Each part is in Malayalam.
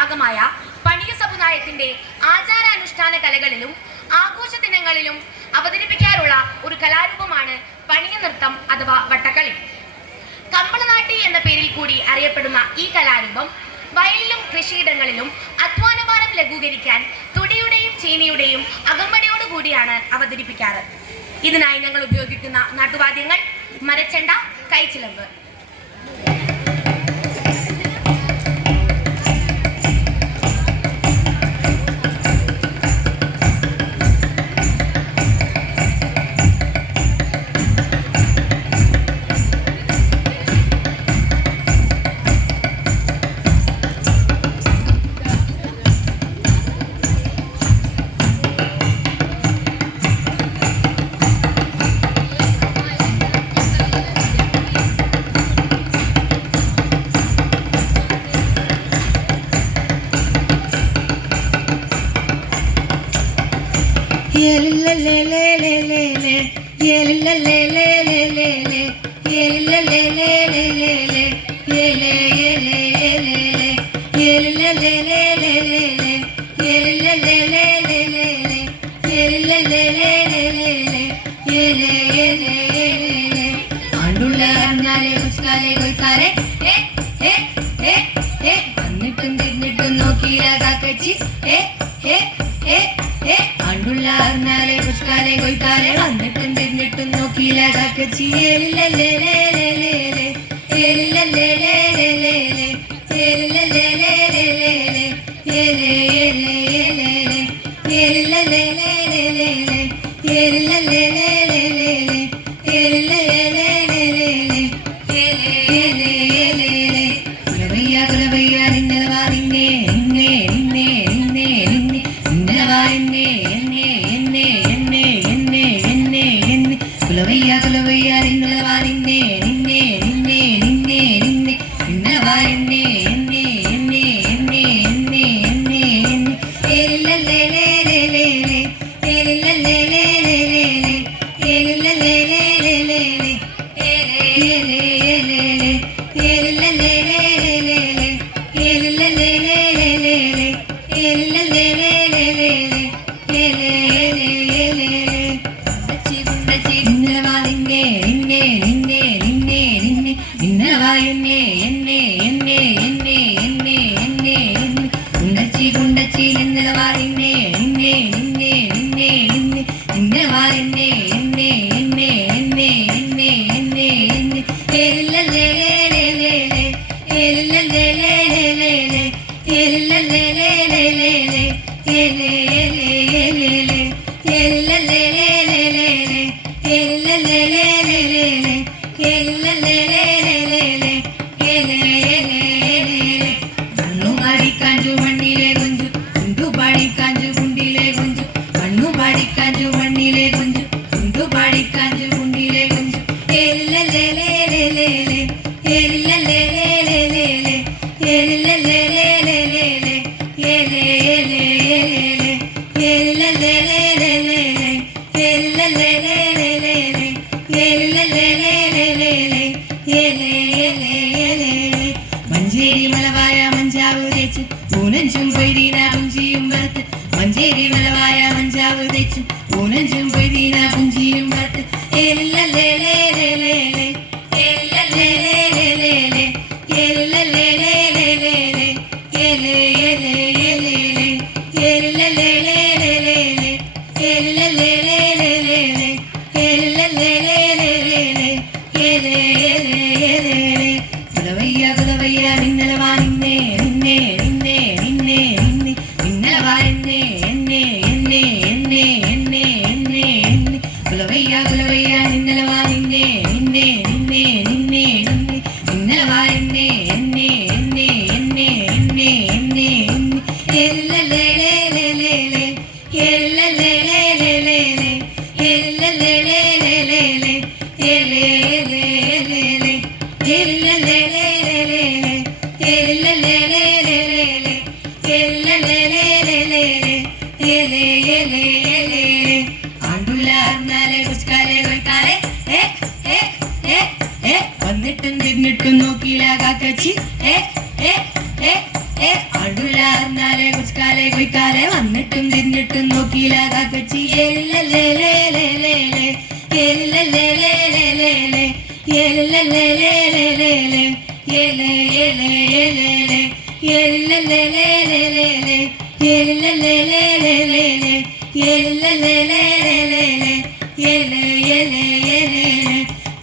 ഭാഗമായ പണിയ സമുദായത്തിന്റെ ആചാരാനുഷ്ഠാന കലകളിലും ആഘോഷ ദിനങ്ങളിലും അവതരിപ്പിക്കാറുള്ള ഒരു കലാരൂപമാണ് പണിയ നൃത്തം അഥവാ വട്ടക്കളി. കമ്പളനാട്ടി എന്ന പേരിൽ കൂടി അറിയപ്പെടുന്ന ഈ കലാരൂപം വയലിലും കൃഷിയിടങ്ങളിലും അധ്വാനഭാരം ലഘൂകരിക്കാൻ തുടിയുടെയും ചീനിയുടെയും അകമ്പടിയോടുകൂടിയാണ് അവതരിപ്പിക്കാറ്. ഇതിനായി ഞങ്ങൾ ഉപയോഗിക്കുന്ന നാട്ടുവാദ്യങ്ങൾ മരച്ചണ്ട, കൈച്ചിലമ്പ്. എന്നിട്ടും തിന്നിട്ടും നോക്കിയില്ലാതാക്കച്ചി അണ്ടുള്ളാർന്നാലെ പുഷ്കാലെ കൊയ്ത്താലെ വന്നിട്ടും തിന്നിട്ടും നോക്കിയില്ലാതാക്കച്ചി മഞ്ചേരി മലവായ മഞ്ചാവ് തേച്ചു പൂനഞ്ചും പൊയ്തീന പുഞ്ചിയും വറുത്ത് മഞ്ചേരി മലവായ മഞ്ചാവ് തേച്ചു പൂനഞ്ചും പൊയ്തീന പുഞ്ചിയും വറുത്ത് വന്നിട്ടും തിന്നിട്ടും നോക്കിയില്ല കാക്കച്ചി അടുല വന്നാലേ കുച്ചാലേ കൊയ്ക്കാലേ വന്നിട്ടും തിന്നിട്ടും നോക്കിയില്ല കാക്കച്ചി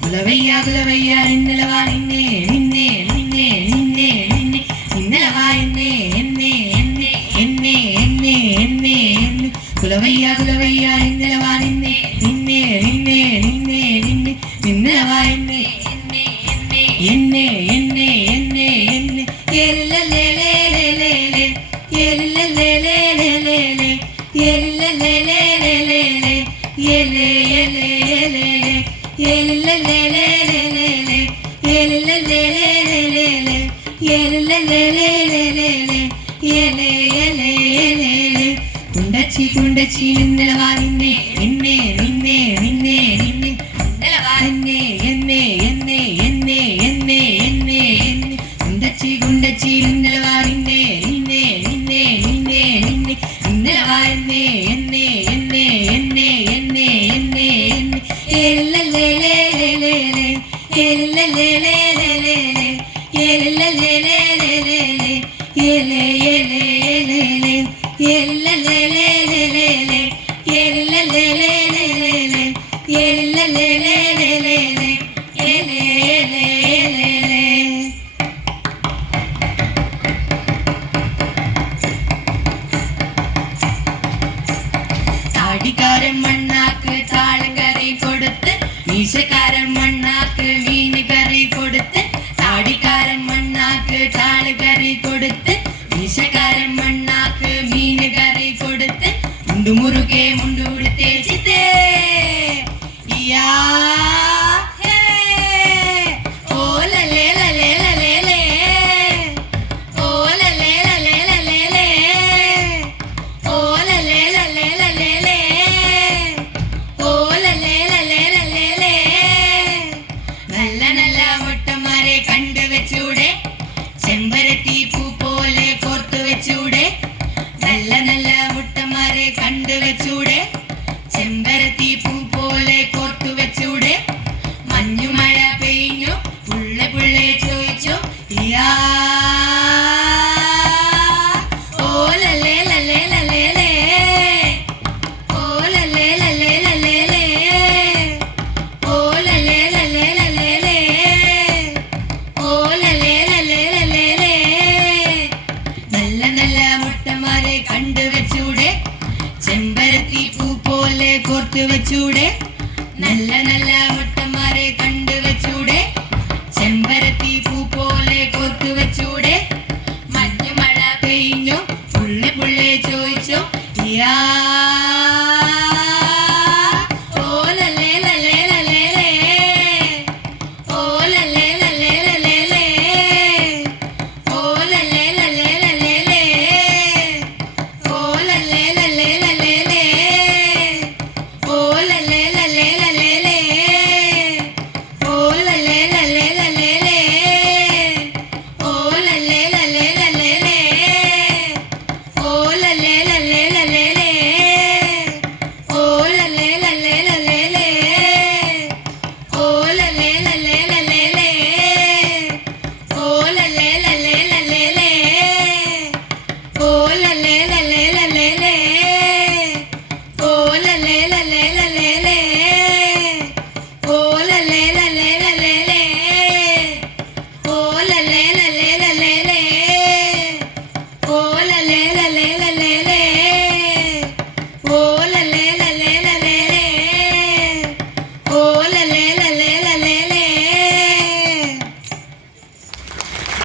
കുലവയ്യ കുലവയ്യ നിന്നലവാ നിന്നെ നിന്നെ നിന്നെ നിന്നെ നിന്നെ നിന്നലവാ എന്നെ എന്നെ എന്നെ എന്നെ എന്നെ എന്നെ എന്നെ കുലവയ്യ കുലവയ്യ നിന്നലവാ നിന്നെ നിന്നെ നിന്നെ നിന്നെ നിന്നെ നിന്നലവാ എന്നെ എന്നെ എന്നെ എന്നെ എന്നെ എന്നെ എല്ലലേലേലേലേ എല്ലലേലേലേലേ എല്ലലേലേലേലേ എലേ എലേ എലേ എല്ലലേലേലേലേ എല്ലലേലേലേലേ എല്ലലേലേലേ എലേ എലേ എലേ കുണ്ടച്ചി കുണ്ടച്ചി നിന്നലവാ നിന്നെ നിന്നെ നിന്നെ നിന്നെ നിന്നെ നിന്നലവാ എന്നെ എന്നെ എന്നെ എന്നെ എന്നെ എന്നെ എന്നെ കുണ്ടച്ചി കുണ്ടച്ചി നിന്നലവാ നിന്നെ നിന്നെ നിന്നെ നിന്നെ നിന്നെ നിന്നലവാ എന്നെ എന്നെ എന്നെ എന്നെ എന്നെ എന്നെ എന്നെ എല്ലലേലേലേ എല്ലലേലേലേ എല്ലലേലേലേ എലേ എലേ എലേ എല്ലലേലേലേ എല്ലലേലേലേ എല്ലലേലേലേ എലേ എലേ എലേ താടിക്കാരൻ മണ്ണാക്ക് താളം കറി കൊടുത്ത് മീശക്കാരൻ മണ്ണാക്ക് മീന് കറി കൊടുത്ത് താടിക്കാരൻ മണ്ണാക്ക് താള് കറി കൊടുത്ത് മീശക്കാരൻ മണ്ണാക്ക് മീന് കറി കൊടുത്ത് മുണ്ടുമുറുകെ മുണ്ടുടുത്തേ ചിത്തേ യാ ചെമ്പരത്തി പൂ പോലെ കോർത്തു വെച്ചൂടെ നല്ല നല്ല മുട്ടന്മാരെ കണ്ടുവെച്ചൂടെ ചെമ്പരത്തി പൂ പോലെ കോർത്തു വെച്ചൂടെ മഞ്ഞുമഴ പെയ്ഞ്ഞു പുള്ളെ പുള്ളെ ചോദിച്ചു യാ ഓലല്ലേ ലല്ലേ ലല്ലേ ഓലല്ലേ ലല്ലേ ലല്ലേ ഓലല്ലേ ലല്ലേ ലല്ലേ ഓലല്ലേ നല്ല നല്ല മുട്ടന്മാരെ കണ്ടുവെച്ചൂടെ ചെമ്പരത്തി പൂ പോലെ കോർത്തു വെച്ചൂടെ നല്ല നല്ല മുട്ടന്മാരെ കണ്ടുവെച്ചൂടെ ചെമ്പരത്തി പൂ പോലെ കോർത്തു വെച്ചൂടെ മഞ്ഞുമഴ പെയ്ഞ്ഞു പുള്ളെ പുള്ളെ ചോദിച്ചു യാ